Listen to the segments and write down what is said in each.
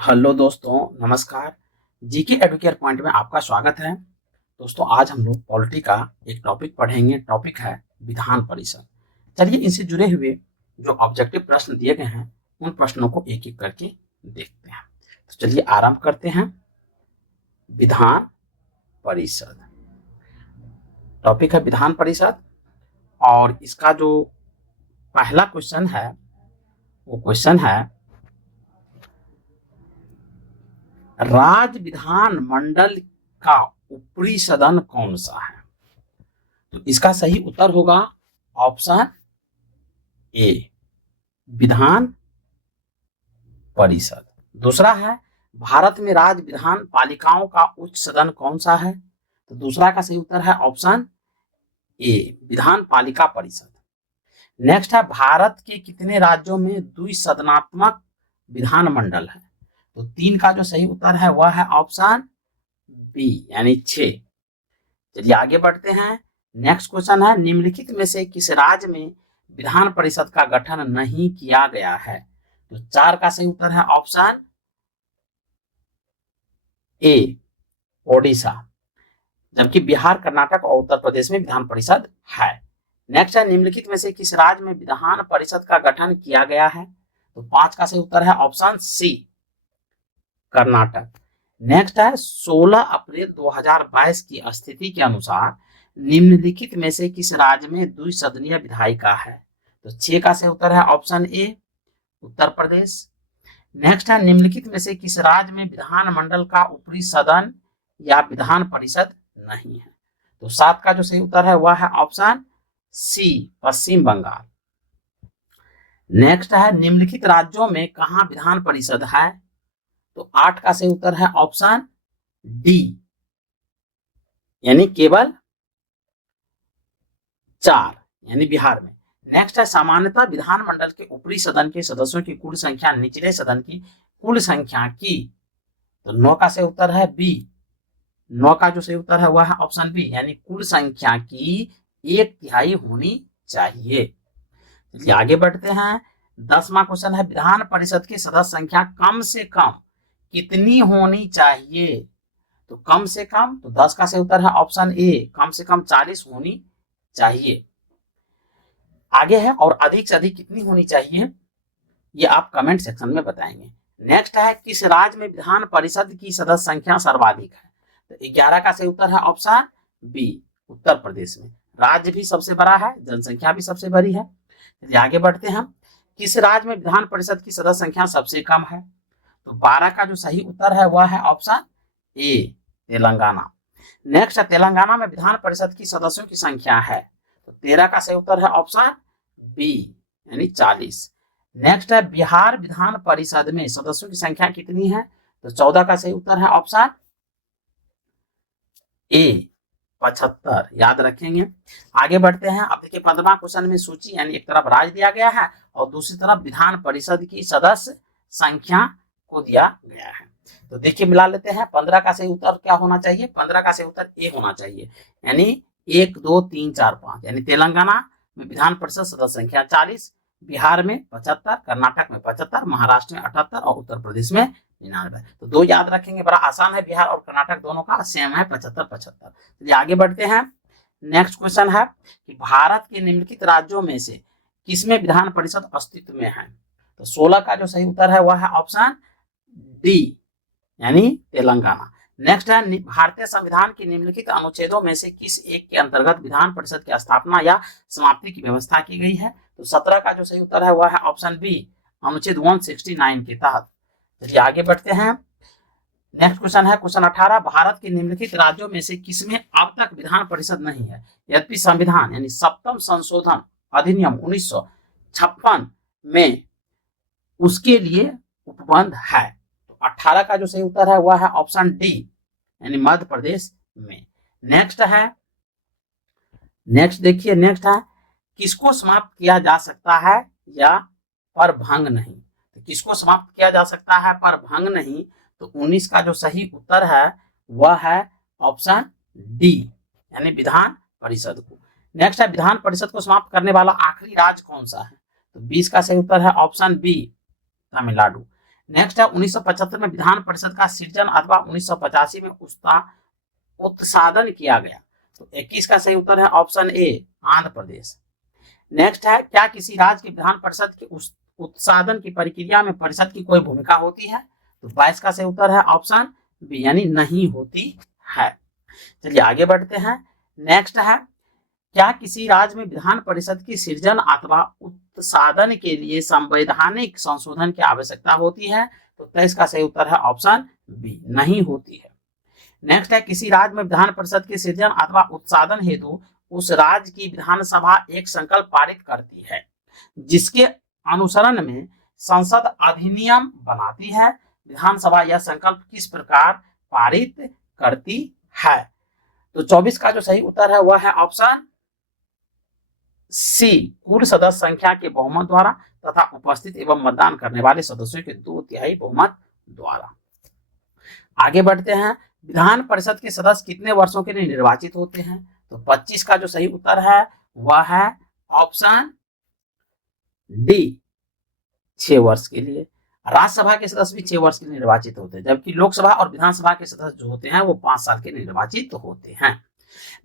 Hello दोस्तों, नमस्कार। GK Educare point में आपका स्वागत है। दोस्तों, आज हम लोग पॉलिटी का एक टॉपिक पढ़ेंगे। टॉपिक है विधान परिषद। चलिए, इनसे जुड़े हुए जो ऑब्जेक्टिव प्रश्न दिए गए हैं उन प्रश्नों को एक एक करके देखते हैं। तो चलिए आरंभ करते हैं। विधान परिषद टॉपिक है विधान परिषद, और इसका जो पहला क्वेश्चन है वो क्वेश्चन है, राज्य विधान मंडल का ऊपरी सदन कौन सा है? तो इसका सही उत्तर होगा ऑप्शन ए, विधान परिषद। दूसरा है, भारत में राज्य विधान पालिकाओं का उच्च सदन कौन सा है? तो दूसरा का सही उत्तर है ऑप्शन ए, विधान पालिका परिषद। नेक्स्ट है, भारत के कितने राज्यों में द्विसदनात्मक विधान मंडल है? तो 3 का जो सही उत्तर है वह है ऑप्शन बी, यानी 6। चलिए आगे बढ़ते हैं। नेक्स्ट क्वेश्चन है, निम्नलिखित में से किस राज्य में विधान परिषद का गठन नहीं किया गया है? तो 4 का सही उत्तर है ऑप्शन ए, ओडिशा। जबकि बिहार, कर्नाटक और उत्तर प्रदेश में विधान परिषद है। नेक्स्ट है, निम्नलिखित में से किस राज्य में विधान परिषद का गठन किया गया है? तो 5 का सही उत्तर है ऑप्शन सी, कर्नाटक। नेक्स्ट है, 16 अप्रैल 2022 की स्थिति के अनुसार निम्नलिखित में से किस राज्य में द्विसदनीय विधायिका है? तो 6 का सही उत्तर है option A, Uttar Pradesh. Next है, निम्नलिखित में से किस राज्य में विधानमंडल का ऊपरी सदन या विधान परिषद नहीं है? तो 7 का जो सही उत्तर है वह है ऑप्शन सी, पश्चिम बंगाल। नेक्स्ट है, निम्नलिखित राज्यों में कहां विधान परिषद है? तो 8 का सही उत्तर है ऑप्शन डी, यानी केवल 4, यानी बिहार में। नेक्स्ट है, सामान्यतः विधानमंडल के ऊपरी सदन के सदस्यों की कुल संख्या निचले सदन की कुल संख्या की। तो 9 का सही उत्तर है बी, 9 का जो सही उत्तर है वह है ऑप्शन बी, यानी कुल संख्या की 1/3 होनी चाहिए। चलिए आगे बढ़ते हैं। 10वां क्वेश्चन है, विधान परिषद की सदस्य संख्या कम से कम कितनी होनी चाहिए? तो कम से कम, तो 10 का सही उत्तर है ऑप्शन ए, कम से कम 40 होनी चाहिए। आगे है, और अधिक से अधिक कितनी होनी चाहिए ये आप कमेंट सेक्शन में बताएंगे। नेक्स्ट है, किस राज्य में विधान परिषद की सदस्य संख्या सर्वाधिक है? तो 11 का सही उत्तर है ऑप्शन बी, उत्तर प्रदेश में। राज्य भी सबसे बड़ा है, जनसंख्या भी सबसे बड़ी है। चलिए आगे बढ़ते हैं। किस राज्य में विधान परिषद की सदस्य संख्या सबसे कम है? तो 12 का जो सही उत्तर है वह है ऑप्शन ए, तेलंगाना। नेक्स्ट है, तेलंगाना में विधान परिषद की सदस्यों की संख्या है? तो 13 का सही उत्तर है ऑप्शन बी, यानी 40। नेक्स्ट है, बिहार विधान परिषद में सदस्यों की संख्या कितनी है? तो 14 का सही उत्तर है ऑप्शन ए, 75, याद रखेंगे। आगे बढ़ते हैं। अब देखिए 15वां क्वेश्चन में सूची, यानी एक तरफ राज्य दिया गया है और दूसरी तरफ विधान परिषद की सदस्य संख्या को दिया गया है। तो देखिए मिला लेते हैं। 15 का सही उत्तर क्या होना चाहिए? 15 का सही उत्तर ए होना चाहिए, यानी 1 2 3 4 5, यानी तेलंगाना में विधान परिषद सदस्य संख्या 40, बिहार में 75, कर्नाटक में 75, महाराष्ट्र में 78 और उत्तर प्रदेश में 99। तो 2 याद रखेंगे, बड़ा आसान है। बिहार और कर्नाटक दोनों का सेम है, 75-75। चलिए आगे बढ़ते हैं। नेक्स्ट क्वेश्चन है कि भारत के निम्नलिखित राज्यों में से किसमें विधान परिषद अस्तित्व में है? तो 16 का जो सही उत्तर है वह है ऑप्शन डी, यानी तेलंगाना। नेक्स्ट है, भारतीय संविधान के निम्नलिखित अनुच्छेदों में से किस एक के अंतर्गत विधान परिषद की स्थापना या समाप्ति की व्यवस्था की गई है? तो 17 का जो सही उत्तर है वह है ऑप्शन बी, अनुच्छेद 169 के तहत। चलिए आगे बढ़ते हैं। नेक्स्ट क्वेश्चन है क्वेश्चन 18, भारत के निम्नलिखित राज्यों में से किसमें अब तक विधान परिषद नहीं है? यद्यपि संविधान यानी 7वां संशोधन अधिनियम 1956 में उसके लिए उपबंध है। तो 18 का जो सही उत्तर है वह है ऑप्शन डी, यानी मध्य प्रदेश में। नेक्स्ट देखिए, नेक्स्ट है, किसको समाप्त किया जा सकता है या पर भंग नहीं? तो किसको समाप्त किया जा सकता है पर भंग नहीं? तो 19 का जो सही उत्तर है वह है ऑप्शन डी, यानी विधान परिषद को। नेक्स्ट है, विधान परिषद को समाप्त करने वाला आखिरी राज्य कौन सा है? तो 20 का सही उत्तर है ऑप्शन बी, तमिलनाडु। नेक्स्ट है 1975 में विधान परिषद का सृजन अथवा 1985 में उत्सादन किया गया। तो 21 का सही उत्तर है option A Andhra Pradesh. Next है क्या किसी राज्य की विधान परिषद के उत्सादन की प्रक्रिया में परिषद की कोई भूमिका होती है? तो 22 का सही उत्तर है ऑप्शन बी यानी नहीं होती है। चलिए आगे बढ़ते हैं। नेक्स्ट है क्या किसी राज्य में विधान परिषद की सृजन अथवा उत्सादन के लिए संवैधानिक संशोधन की आवश्यकता होती है? तो 23 का सही उत्तर है ऑप्शन बी नहीं होती है। नेक्स्ट है किसी राज्य में विधान परिषद की सृजन अथवा उत्सादन हेतु उस राज्य की विधानसभा एक संकल्प पारित करती है जिसके अनुसरण में संसद अधिनियम बनाती है। विधानसभा यह संकल्प किस प्रकार पारित करती है? तो 24 का जो सही उत्तर है वह है ऑप्शन सी कुल सदस्य संख्या के बहुमत द्वारा तथा उपस्थित एवं मतदान करने वाले सदस्यों के 2/3 बहुमत द्वारा। आगे बढ़ते हैं। विधान परिषद के सदस्य कितने वर्षों के लिए निर्वाचित होते हैं? तो 25 का जो सही उत्तर है वह है ऑप्शन डी 6 वर्ष के लिए। राज्यसभा के सदस्य भी 6 वर्ष के लिए निर्वाचित होते हैं, जबकि लोकसभा और विधानसभा के सदस्य जो होते हैं वो 5 साल के निर्वाचित होते हैं।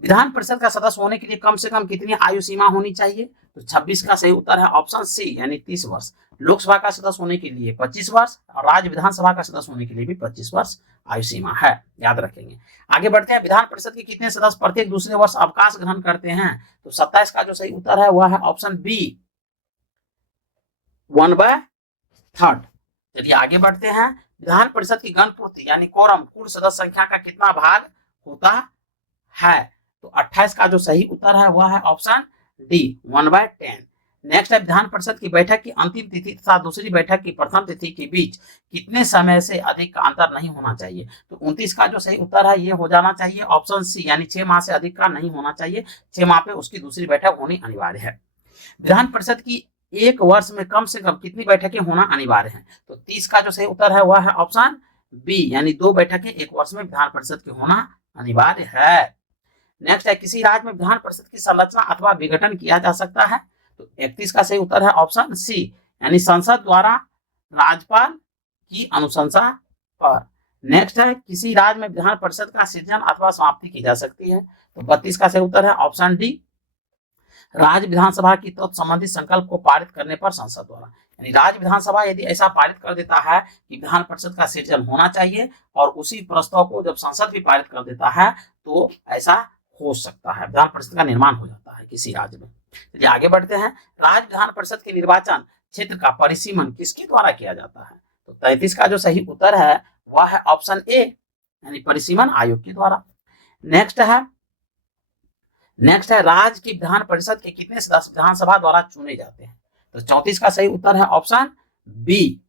विधान परिषद का सदस्य होने के लिए कम से कम कितनी आयु सीमा होनी चाहिए? तो 26 का सही उत्तर है ऑप्शन सी यानी 30 वर्ष। लोकसभा का सदस्य होने के लिए 25 वर्ष और राज्य विधानसभा का सदस्य होने के लिए भी 25 वर्ष आयु सीमा है, याद रखेंगे। आगे बढ़ते हैं। विधान परिषद के कितने सदस्य प्रत्येक दूसरे वर्ष अवकाश ग्रहण करते हैं? तो 27 का जो सही उत्तर है वह है ऑप्शन बी 1/3। चलिए आगे बढ़ते हैं। विधान परिषद की गणपूर्ति यानी कोरम कुल सदस्य संख्या का कितना भाग होता है? तो 28 का जो सही उत्तर है वह है ऑप्शन डी 1/10। नेक्स्ट है विधान परिषद की बैठक की अंतिम तिथि तथा दूसरी बैठक की प्रथम तिथि के बीच कितने समय से अधिक का अंतर नहीं होना चाहिए? तो 29 का जो सही उत्तर है ये हो जाना चाहिए ऑप्शन सी यानी 6 माह से अधिक का नहीं होना चाहिए। 6 माह पे उसकी दूसरी बैठक होनी अनिवार्य है। विधान परिषद की एक वर्ष में कम से कम कितनी बैठकें होना अनिवार्य है? तो 30 का जो सही उत्तर है वह है ऑप्शन बी यानी 2 बैठकें एक वर्ष में विधान परिषद के होना अनिवार्य है। नेक्स्ट है किसी राज्य में विधान परिषद की संरचना अथवा विघटन किया जा सकता है? तो 31 का सही उत्तर है ऑप्शन सी यानी संसद द्वारा राज्यपाल की अनुशंसा पर। नेक्स्ट है किसी राज्य में विधान परिषद का सृजन अथवा समाप्ति की जा सकती है? तो 32 का सही उत्तर है ऑप्शन डी राज्य विधानसभा की तत्संबंधी संकल्प को पारित करने पर संसद द्वारा। यानी राज्य विधानसभा यदि ऐसा पारित कर देता है कि विधान परिषद का सृजन होना चाहिए और उसी प्रस्ताव को जब संसद भी पारित कर देता है तो ऐसा हो सकता है, विधान परिषद का निर्माण हो जाता है किसी राज्य में। चलिए आगे बढ़ते हैं। राज्य विधान परिषद के निर्वाचन क्षेत्र का परिसीमन किसके द्वारा किया जाता है? तो 33 का जो सही उत्तर है वह है ऑप्शन ए यानी परिसीमन आयोग के द्वारा। नेक्स्ट है राज्य की विधान परिषद के कितने सदस्य विधानसभा द्वारा चुने जाते हैं? तो 34 का सही उत्तर है ऑप्शन बी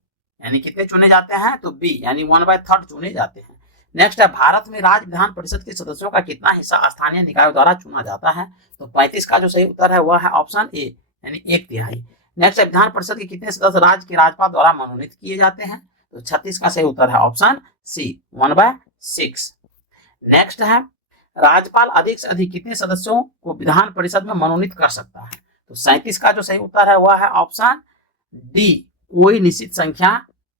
यानी कितने चुने जाते हैं? तो बी यानी 1/3 चुने जाते हैं। नेक्स्ट है भारत में राज्य विधान परिषद के सदस्यों का कितना हिस्सा स्थानीय निकायों द्वारा चुना जाता है? तो 35 का जो सही उत्तर है वह है ऑप्शन ए यानी 1/3। नेक्स्ट है विधान परिषद के कितने सदस्य राज्य के राज्यपाल द्वारा मनोनीत किए जाते हैं? तो 36 का सही उत्तर है ऑप्शन सी 1/6। नेक्स्ट है राज्यपाल अधिक से अधिक कितने सदस्यों को विधान परिषद में मनोनीत कर सकता है? तो 37 का जो सही उत्तर है वह है ऑप्शन डी कोई निश्चित संख्या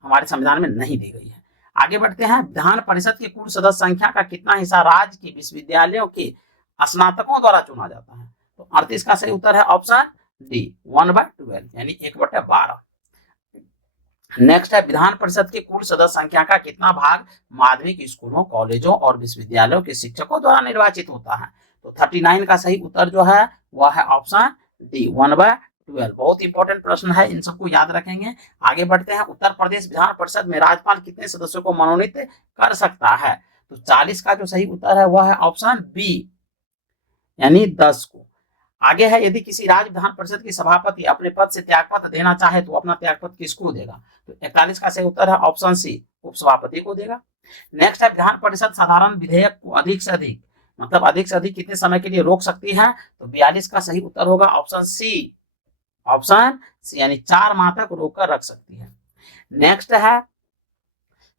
हमारे संविधान में नहीं दी गई है। आगे बढ़ते हैं। विधान परिषद की कुल सदस्य संख्या का कितना हिस्सा राज्य के विश्वविद्यालयों के स्नातकों द्वारा चुना जाता है? तो 38 का सही उत्तर है ऑप्शन डी 1/12 यानी 1/12। नेक्स्ट है विधान परिषद के कुल सदस्य संख्या का कितना भाग माध्यमिक स्कूलों कॉलेजों और विश्वविद्यालयों के शिक्षकों द्वारा निर्वाचित होता है? तो 39 का सही उत्तर जो है वह है ऑप्शन डी 1/12। बहुत इंपॉर्टेंट प्रश्न है, इन सबको याद रखेंगे। आगे बढ़ते हैं। उत्तर प्रदेश विधान परिषद में राज्यपाल कितने सदस्यों को मनोनीत कर सकता है? तो 40 का जो सही उत्तर है वह है ऑप्शन बी यानी 10 को। आगे है यदि किसी राज्य विधान परिषद की सभापति अपने पद से त्यागपत्र देना चाहे तो अपना त्यागपत्र किसको देगा? तो 41 का सही उत्तर है ऑप्शन सी उपसभापति को देगा। नेक्स्ट है विधान परिषद साधारण विधेयक को अधिक से अधिक कितने समय के लिए रोक सकती है? तो 42 का सही उत्तर होगा ऑप्शन सी यानी 4 माह तक रोक कर रख सकती है। नेक्स्ट है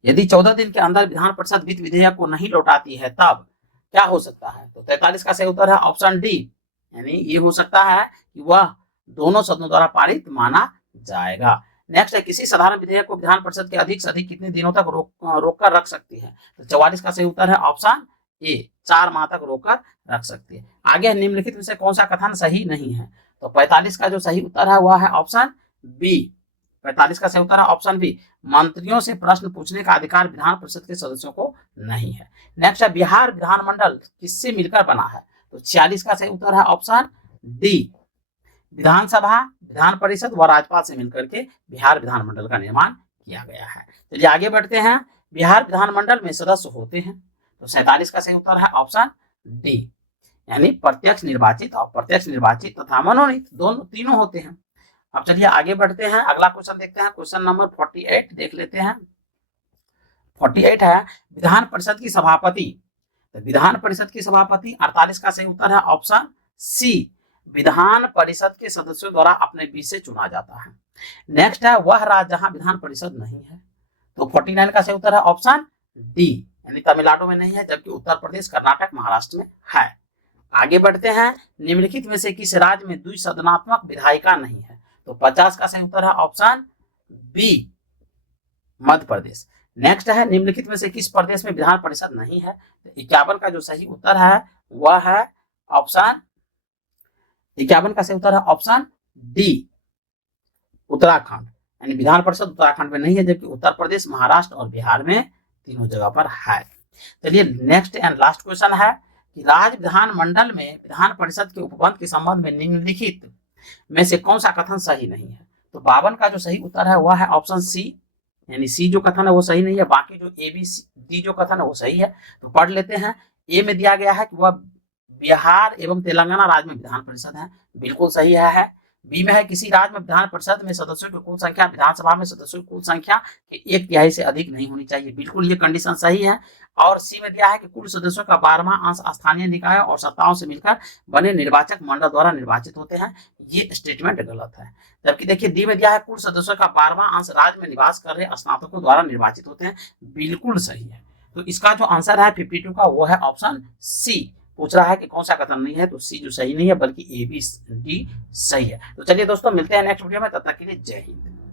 यदि 14 दिन के अंदर विधान परिषद वित्त विधेयक को नहीं लौटाती है तब क्या हो सकता है? तो 43 का सही उत्तर है ऑप्शन डी यानी ये हो सकता है कि वह दोनों सदनों द्वारा पारित माना जाएगा। नेक्स्ट है किसी साधारण विधेयक को विधान परिषद के अधिक से अधिक कितने दिनों तक रोक कर रख सकती है? तो 44 का सही उत्तर है ऑप्शन ए, 4 माह तक रोककर रख सकती है। आगे निम्नलिखित में से कौन सा कथन सही नहीं है? तो 45 का जो सही उत्तर है वह है ऑप्शन बी। 45 का सही उत्तर है ऑप्शन बी, मंत्रियों से प्रश्न पूछने का अधिकार विधान परिषद के सदस्यों को नहीं है। नेक्स्ट है बिहार विधानमंडल किससे मिलकर बना है? तो 46 का सही उत्तर है ऑप्शन डी, विधानसभा, विधान परिषद व राज्यपाल से मिलकर के बिहार विधानमंडल का निर्माण किया गया है। चलिए आगे बढ़ते हैं। बिहार विधानमंडल में सदस्य होते हैं, तो 47 का सही उत्तर है ऑप्शन डी, यानी प्रत्यक्ष निर्वाचित और प्रत्यक्ष निर्वाचित तथा मनोनीत दोनों तीनों होते हैं। अब चलिए आगे बढ़ते हैं, अगला क्वेश्चन देखते हैं। क्वेश्चन नंबर 48 देख लेते हैं। 48 है विधान परिषद की सभापति। तो विधान परिषद की सभापति 48 का सही उत्तर है ऑप्शन सी, विधान परिषद के सदस्यों द्वारा अपने बीच से चुना जाता है। नेक्स्ट है वह राज्य जहां विधान परिषद नहीं है। तो 49 का सही उत्तर है ऑप्शन डी, यानी तमिलनाडु में नहीं है, जबकि उत्तर प्रदेश, कर्नाटक, महाराष्ट्र में है। आगे बढ़ते हैं, निम्नलिखित में से किस राज्य में द्विसदनात्मक विधायिका नहीं है? तो 50 का सही उत्तर है option B, Madhya Pradesh. Next है निम्नलिखित में से किस प्रदेश में विधान परिषद नहीं है? तो 51 का जो सही उत्तर है वह है ऑप्शन 51 का सही उत्तर है ऑप्शन डी, उत्तराखंड, यानी विधान परिषद उत्तराखंड में नहीं है, जबकि उत्तर प्रदेश, महाराष्ट्र और बिहार में तीनों जगह पर है। चलिए नेक्स्ट एंड लास्ट क्वेश्चन है कि राज्य विधानमंडल में विधान परिषद के उपबंध के संबंध में निम्नलिखित में से कौन सा कथन सही नहीं है? तो 52 का जो सही उत्तर है वह है ऑप्शन सी, यानी सी जो कथन है वो सही नहीं है, बाकी जो ए बी डी जो कथन है वो सही है। तो पढ़ लेते हैं। ए में दिया गया है कि वह बिहार एवं तेलंगाना राज्य में विधान परिषद है, बिल्कुल सही है। बी में है किसी राज्य में विधान परिषद में सदस्यों की कुल संख्या विधानसभा में सदस्यों की कुल संख्या के 1/3 से अधिक नहीं होनी चाहिए, बिल्कुल ये कंडीशन सही है। और सी में दिया है कि कुल सदस्यों का 12वां अंश स्थानीय निकायों और सत्ताओं से मिलकर बने निर्वाचक मंडल द्वारा निर्वाचित होते हैं, ये स्टेटमेंट गलत है। जबकि देखिए डी में दिया है कुल सदस्यों का 12वां अंश राज्य में निवास कर रहे स्नातकों द्वारा निर्वाचित होते हैं, बिल्कुल सही है। तो इसका जो आंसर है 52 का वो है ऑप्शन सी। पूछ रहा है कि कौन सा कथन नहीं है, तो सी जो सही नहीं है बल्कि ए बी डी सही है। तो चलिए दोस्तों मिलते हैं नेक्स्ट वीडियो में, तब तक के लिए जय हिंद।